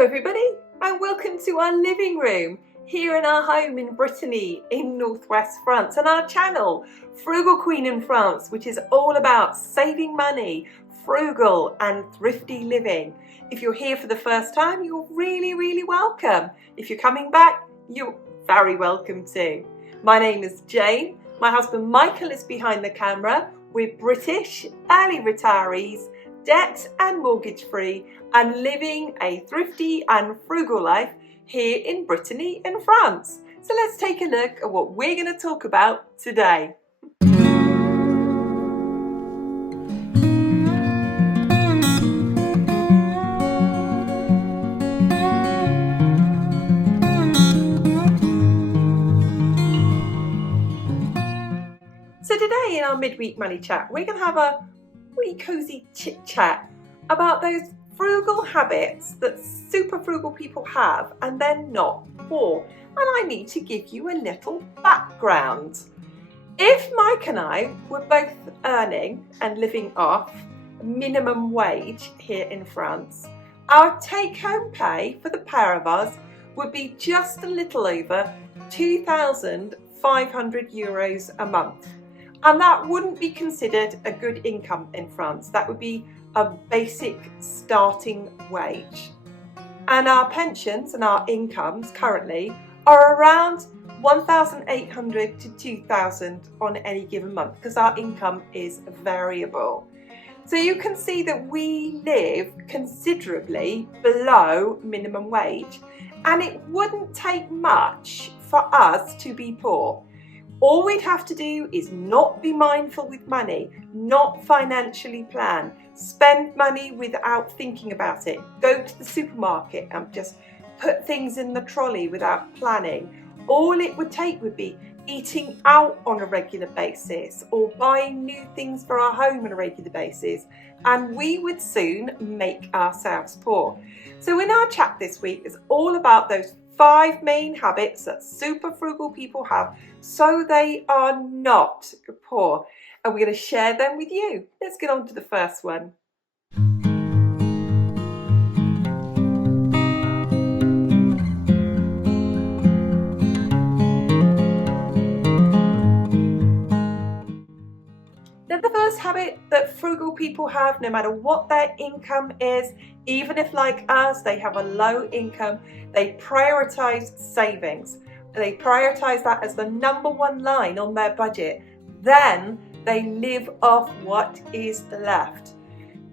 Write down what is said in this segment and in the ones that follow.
Hello everybody and welcome to our living room here in our home in Brittany in northwest France, and our channel Frugal Queen in France, which is all about saving money, frugal and thrifty living. If you're here for the first time, you're really welcome. If you're coming back, you're very welcome too. My name is Jane. My husband Michael is behind the camera. We're British, early retirees, debt and mortgage free, and living a thrifty and frugal life here in Brittany in France. So let's take a look at what we're going to talk about today. So today in our midweek money chat, we're going to have a wee cozy chit chat about those frugal habits that super frugal people have and they're not poor. And I need to give you a little background. If Mike and I were both earning and living off minimum wage here in France, our take-home pay for the pair of us would be just a little over 2,500 euros a month. And that wouldn't be considered a good income in France. That would be a basic starting wage. And our pensions and our incomes currently are around 1,800 to 2,000 on any given month because our income is variable. So you can see that we live considerably below minimum wage, and it wouldn't take much for us to be poor. All we'd have to do is not be mindful with money, not financially plan, spend money without thinking about it, go to the supermarket and just put things in the trolley without planning. All it would take would be eating out on a regular basis or buying new things for our home on a regular basis, and we would soon make ourselves poor. So in our chat this week is all about those 5 main habits that super frugal people have so they are not poor, and we're going to share them with you. Let's get on to the first one. Now, the first habit that frugal people have, no matter what their income is, even if like us they have a low income, they prioritize savings. They prioritize that as the number one line on their budget. Then they live off what is left.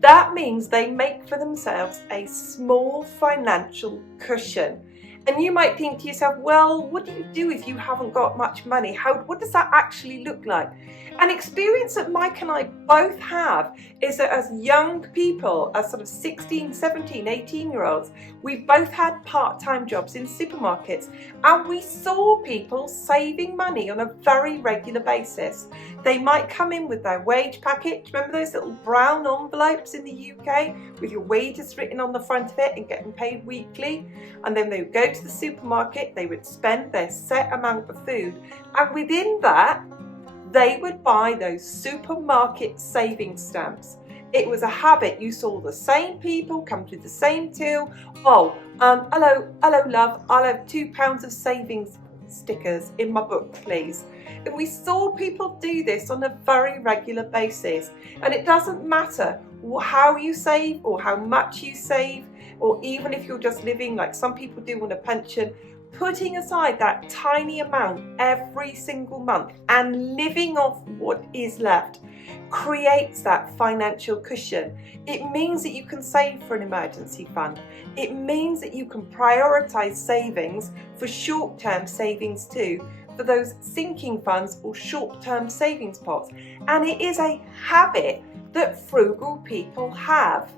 That means they make for themselves a small financial cushion. And you might think to yourself, well, what do you do if you haven't got much money? What does that actually look like? An experience that Mike and I both have is that as young people, as sort of 16, 17, 18-year-olds, we both had part-time jobs in supermarkets, and we saw people saving money on a very regular basis. They might come in with their wage packet. Remember those little brown envelopes in the UK with your wages written on the front of it and getting paid weekly? And then they would go to the supermarket, they would spend their set amount of food, and within that, they would buy those supermarket savings stamps. It was a habit. You saw the same people come to the same till. Hello love, I'll have £2 of savings stickers in my book, please. And we saw people do this on a very regular basis. And it doesn't matter how you save or how much you save, or even if you're just living like some people do on a pension, putting aside that tiny amount every single month and living off what is left creates that financial cushion. It means that you can save for an emergency fund. It means that you can prioritize savings for short-term savings too, for those sinking funds or short-term savings pots. And it is a habit that frugal people have.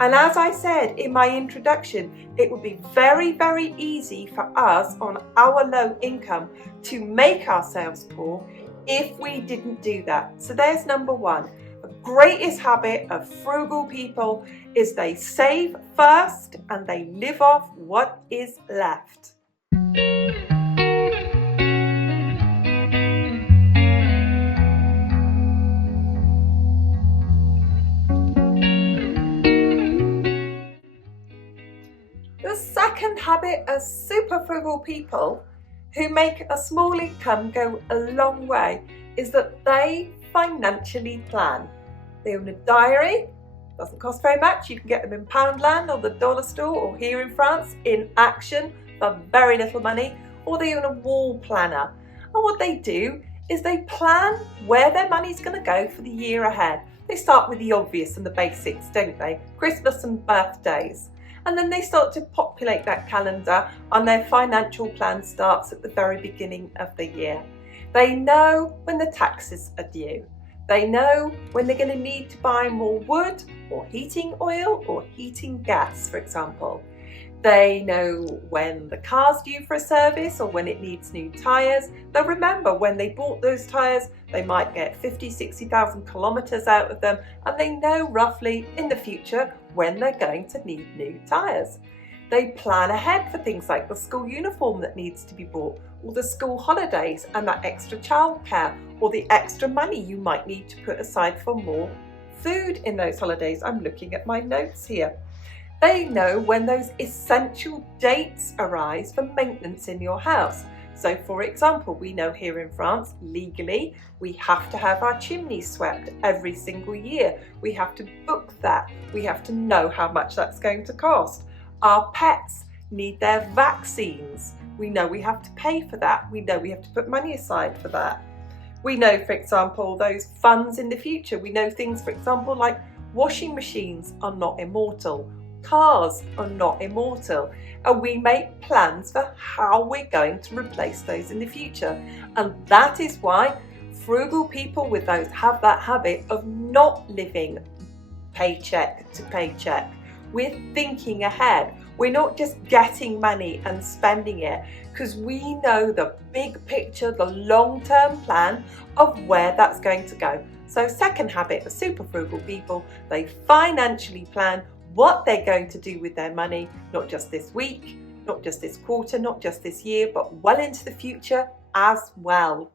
And as I said in my introduction, it would be very easy for us on our low income to make ourselves poor if we didn't do that. So there's number one. The greatest habit of frugal people is they save first and they live off what is left. The the second habit of super frugal people who make a small income go a long way is that they financially plan. They own a diary, doesn't cost very much, you can get them in Poundland or the dollar store or here in France in Action for very little money, or they own a wall planner. And what they do is they plan where their money's going to go for the year ahead. They start with the obvious and the basics, don't they? Christmas and birthdays. And then they start to populate that calendar, and their financial plan starts at the very beginning of the year. They know when the taxes are due. They know when they're going to need to buy more wood or heating oil or heating gas, for example. They know when the car's due for a service or when it needs new tyres. They'll remember when they bought those tyres, they might get 60,000 kilometres out of them, and they know roughly in the future when they're going to need new tyres. They plan ahead for things like the school uniform that needs to be bought, or the school holidays and that extra childcare, or the extra money you might need to put aside for more food in those holidays. I'm looking at my notes here. They know when those essential dates arise for maintenance in your house. So for example, we know here in France, legally, we have to have our chimneys swept every single year. We have to book that. We have to know how much that's going to cost. Our pets need their vaccines. We know we have to pay for that. We know we have to put money aside for that. We know, for example, those funds in the future. We know things, for example, like washing machines are not immortal. Cars are not immortal, and we make plans for how we're going to replace those in the future. And that is why frugal people with those have that habit of not living paycheck to paycheck. We're thinking ahead. We're not just getting money and spending it, because we know the big picture, the long-term plan of where that's going to go. So second habit of super frugal people, they financially plan what they're going to do with their money, not just this week, not just this quarter, not just this year, but well into the future as well.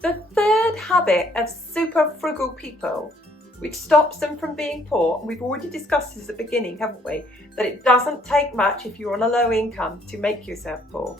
The third habit of super frugal people, which stops them from being poor, and we've already discussed this at the beginning, haven't we? That it doesn't take much if you're on a low income to make yourself poor.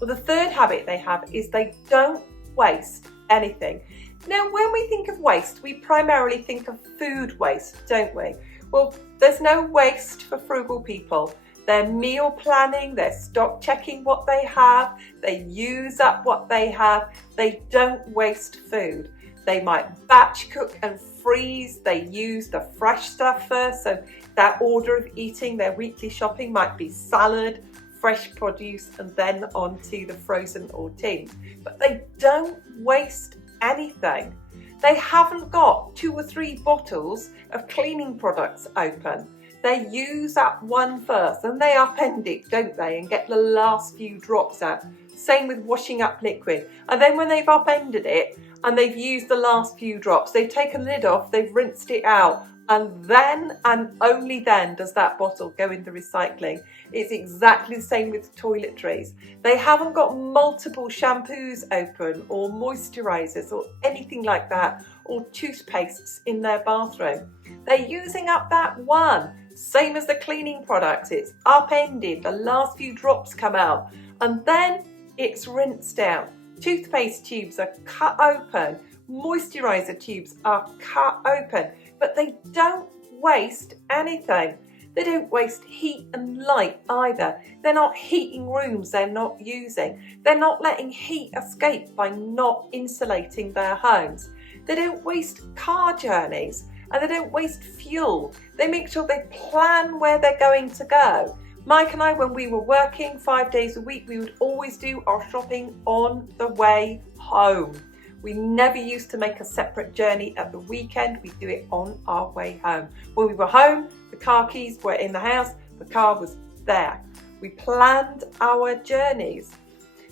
Well, the third habit they have is they don't waste anything. Now, when we think of waste, we primarily think of food waste, don't we? Well, there's no waste for frugal people. They're meal planning, they're stock checking what they have, they use up what they have, they don't waste food. They might batch cook and freeze, they use the fresh stuff first, so that order of eating, their weekly shopping might be salad, fresh produce, and then on to the frozen or tinned. But they don't waste anything. They haven't got 2 or 3 bottles of cleaning products open. They use up one first and they upend it, don't they, and get the last few drops out. Same with washing up liquid. And then when they've upended it and they've used the last few drops, they've taken the lid off, they've rinsed it out, and then and only then does that bottle go in the recycling. It's exactly the same with toiletries. They haven't got multiple shampoos open or moisturisers or anything like that, or toothpastes in their bathroom. They're using up that one. Same as the cleaning products, it's upended, the last few drops come out, and then it's rinsed out. Toothpaste tubes are cut open, moisturiser tubes are cut open, but they don't waste anything. They don't waste heat and light either. They're not heating rooms they're not using. They're not letting heat escape by not insulating their homes. They don't waste car journeys, and they don't waste fuel. They make sure they plan where they're going to go. Mike and I, when we were working 5 days a week, we would always do our shopping on the way home. We never used to make a separate journey at the weekend. We do it on our way home. When we were home, the car keys were in the house, the car was there. We planned our journeys.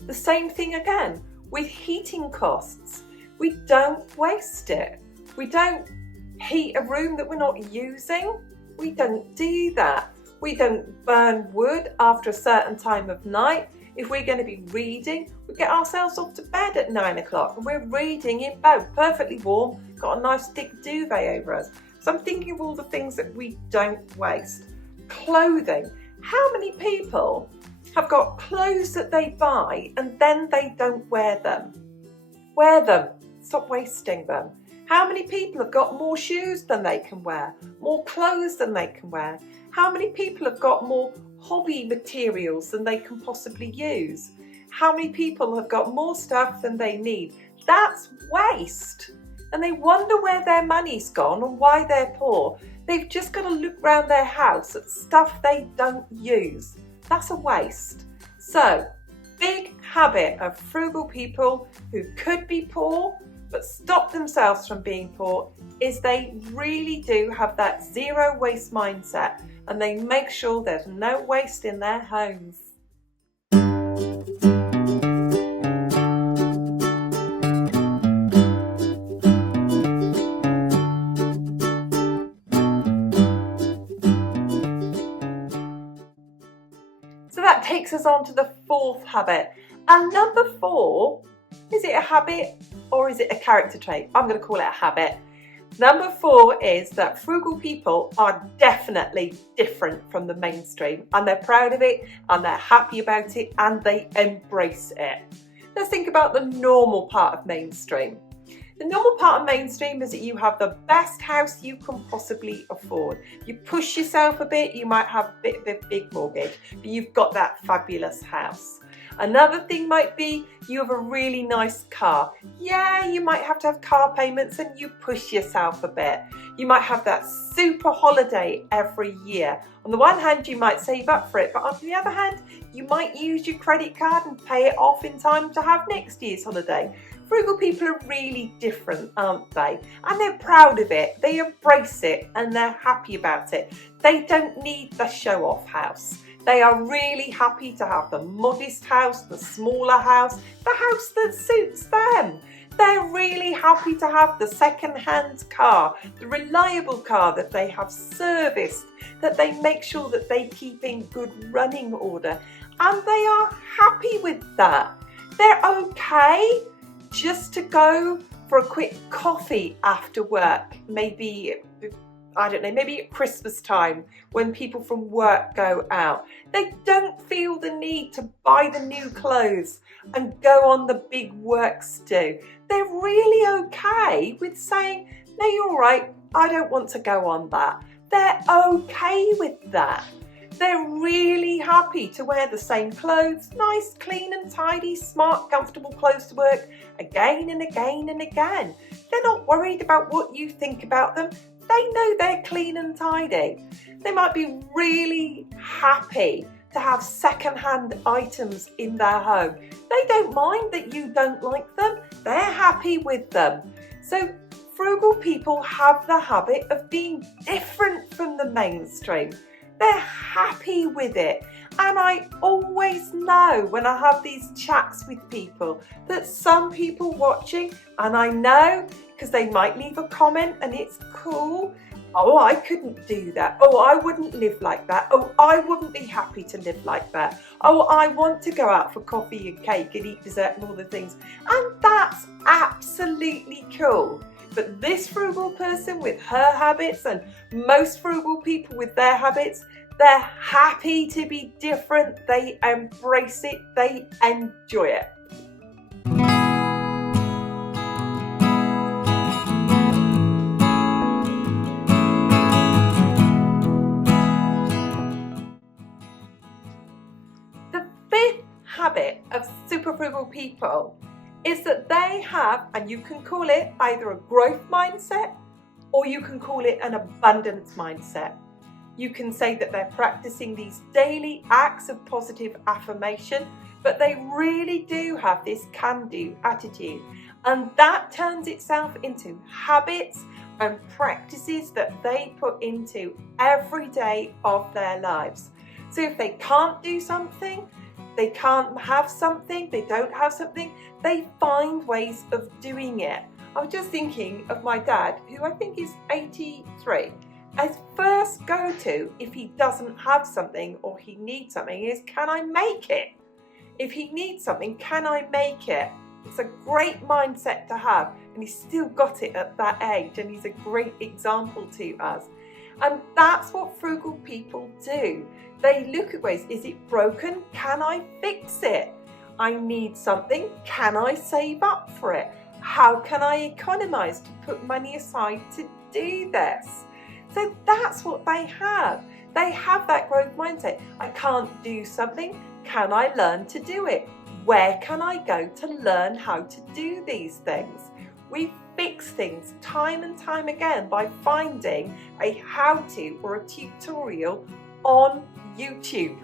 The same thing again with heating costs. We don't waste it. We don't heat a room that we're not using. We don't do that. We don't burn wood after a certain time of night. If we're going to be reading, we get ourselves off to bed at 9 o'clock and we're reading in bed, perfectly warm, got a nice thick duvet over us. So I'm thinking of all the things that we don't waste. Clothing. How many people have got clothes that they buy and then they don't wear them? Wear them. Stop wasting them. How many people have got more shoes than they can wear? More clothes than they can wear? How many people have got more hobby materials than they can possibly use? How many people have got more stuff than they need? That's waste. And they wonder where their money's gone and why they're poor. They've just got to look around their house at stuff they don't use. That's a waste. So, big habit of frugal people who could be poor but stop themselves from being poor is they really do have that zero waste mindset and they make sure there's no waste in their homes. So that takes us on to the fourth habit. And number 4, is it a habit or is it a character trait? I'm going to call it a habit. Number 4 is that frugal people are definitely different from the mainstream and they're proud of it and they're happy about it and they embrace it. Let's think about the normal part of mainstream. The normal part of mainstream is that you have the best house you can possibly afford. You push yourself a bit, you might have a bit of a big mortgage, but you've got that fabulous house. Another thing might be you have a really nice car. Yeah, you might have to have car payments and you push yourself a bit. You might have that super holiday every year. On the one hand, you might save up for it, but on the other hand, you might use your credit card and pay it off in time to have next year's holiday. Frugal people are really different, aren't they? And they're proud of it, they embrace it and they're happy about it. They don't need the show-off house. They are really happy to have the modest house, the smaller house, the house that suits them. They're really happy to have the second-hand car, the reliable car that they have serviced, that they make sure that they keep in good running order. And they are happy with that. They're okay just to go for a quick coffee after work, maybe at Christmas time when people from work go out. They don't feel the need to buy the new clothes and go on the big works do. They're really okay with saying, no, you're all right, I don't want to go on that. They're okay with that. They're really happy to wear the same clothes, nice, clean and tidy, smart, comfortable clothes to work again and again and again. They're not worried about what you think about them. They know they're clean and tidy. They might be really happy to have second-hand items in their home. They don't mind that you don't like them. They're happy with them. So frugal people have the habit of being different from the mainstream. They're happy with it. And I always know when I have these chats with people that some people watching, and I know because they might leave a comment and it's cool. Oh, I couldn't do that. Oh, I wouldn't live like that. Oh, I wouldn't be happy to live like that. Oh, I want to go out for coffee and cake and eat dessert and all the things. And that's absolutely cool. But this frugal person with her habits and most frugal people with their habits, they're happy to be different. They embrace it. They enjoy it. The fifth habit of super frugal people is that they have, and you can call it either a growth mindset or you can call it an abundance mindset. You can say that they're practicing these daily acts of positive affirmation, but they really do have this can-do attitude. And that turns itself into habits and practices that they put into every day of their lives. So if they can't do something, they can't have something, they don't have something, they find ways of doing it. I was just thinking of my dad, who I think is 83. His first go-to, if he doesn't have something or he needs something, is, can I make it? If he needs something, can I make it? It's a great mindset to have, and he's still got it at that age, and he's a great example to us. And that's what frugal people do. They look at ways, is it broken? Can I fix it? I need something, can I save up for it? How can I economize to put money aside to do this? So that's what they have. They have that growth mindset. I can't do something, can I learn to do it? Where can I go to learn how to do these things? We fix things time and time again by finding a how-to or a tutorial on YouTube.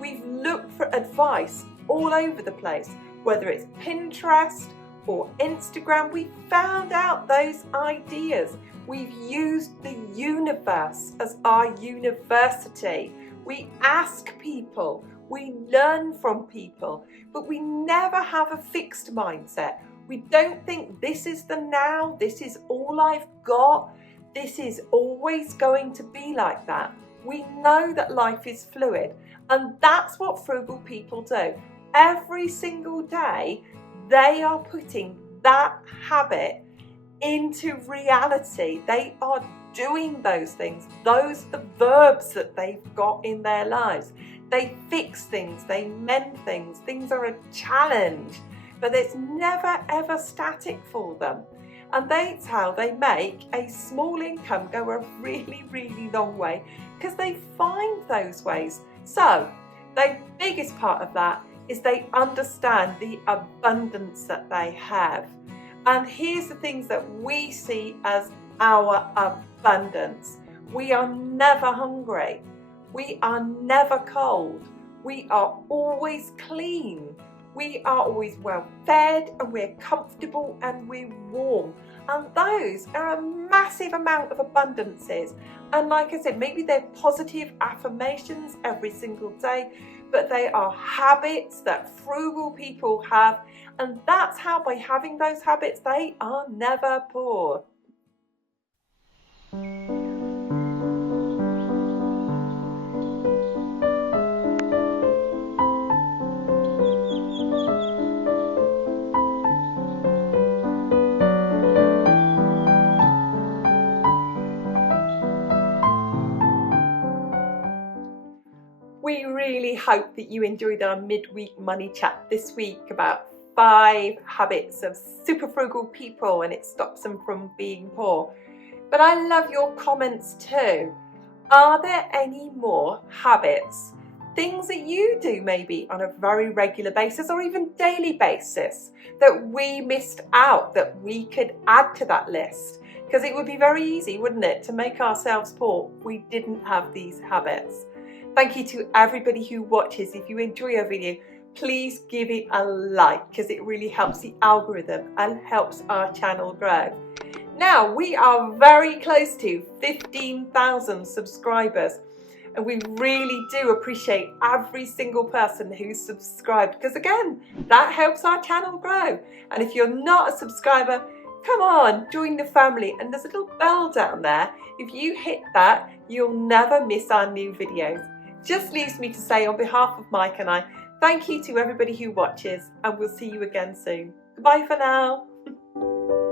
We've looked for advice all over the place, whether it's Pinterest or Instagram. We found out those ideas. We've used the universe as our university. We ask people, we learn from people, but we never have a fixed mindset. We don't think this is the now, this is all I've got, this is always going to be like that. We know that life is fluid, and that's what frugal people do. Every single day, they are putting that habit into reality. They are doing those things. Those are the verbs that they've got in their lives. They fix things, they mend things. Things are a challenge, but it's never ever static for them. And that's how they make a small income go a really, really long way, because they find those ways. So the biggest part of that is they understand the abundance that they have. And here's the things that we see as our abundance. We are never hungry. We are never cold. We are always clean. We are always well fed, and we're comfortable and we're warm. And those are a massive amount of abundances. And like I said, maybe they're positive affirmations every single day, but they are habits that frugal people have. And that's how, by having those habits, they are never poor. We really hope that you enjoyed our midweek money chat this week about 5 habits of super frugal people, and it stops them from being poor. But I love your comments too. Are there any more habits, things that you do maybe on a very regular basis or even daily basis that we missed out, that we could add to that list? Because it would be very easy, wouldn't it, to make ourselves poor if we didn't have these habits. Thank you to everybody who watches. If you enjoy our video, please give it a like, because it really helps the algorithm and helps our channel grow. Now, we are very close to 15,000 subscribers, and we really do appreciate every single person who's subscribed, because again, that helps our channel grow. And if you're not a subscriber, come on, join the family, and there's a little bell down there. If you hit that, you'll never miss our new videos. Just leaves me to say, on behalf of Mike and I, thank you to everybody who watches, and we'll see you again soon. Goodbye for now.